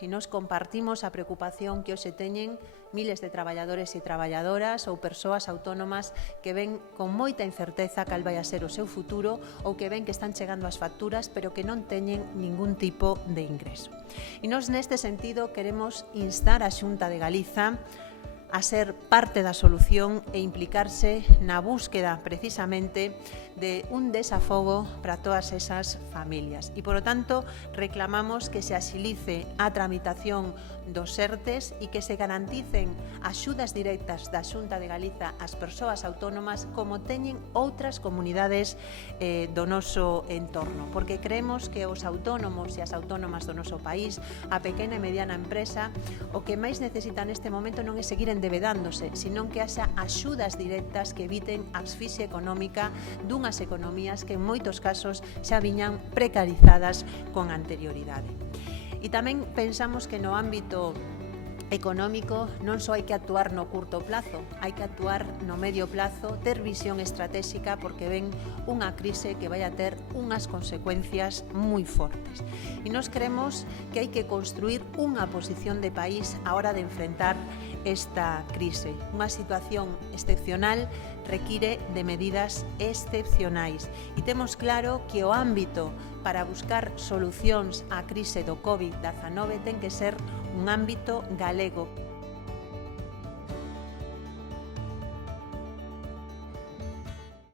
e nos compartimos a preocupación que hoxe teñen miles de traballadores e traballadoras ou persoas autónomas que ven con moita incerteza cal vai a ser o seu futuro ou que ven que están chegando as facturas pero que non teñen ningún tipo de ingreso. E nos neste sentido queremos instar a Xunta de Galiza a ser parte da solución e implicarse na búsqueda precisamente de un desafogo para todas esas familias. E, polo tanto, reclamamos que se axilice a tramitación dos ERTES e que se garanticen axudas directas da Xunta de Galiza ás persoas autónomas como teñen outras comunidades do noso entorno, porque creemos que os autónomos e as autónomas do noso país, a pequena e mediana empresa, o que máis necesita neste momento non é seguir endebedándose, senón que haxa axudas directas que eviten a asfixia económica dunhas economías que en moitos casos xa viñan precarizadas con anterioridade. E tamén pensamos que no ámbito económico non só hai que actuar no curto plazo, hai que actuar no medio plazo, ter visión estratégica porque ven unha crise que vai a ter unhas consecuencias moi fortes. E nós creemos que hai que construir unha posición de país á hora de enfrentar esta crise. Unha situación excepcional require de medidas excepcionais e temos claro que o ámbito para buscar solucións á crise do COVID-19 ten que ser un ámbito galego.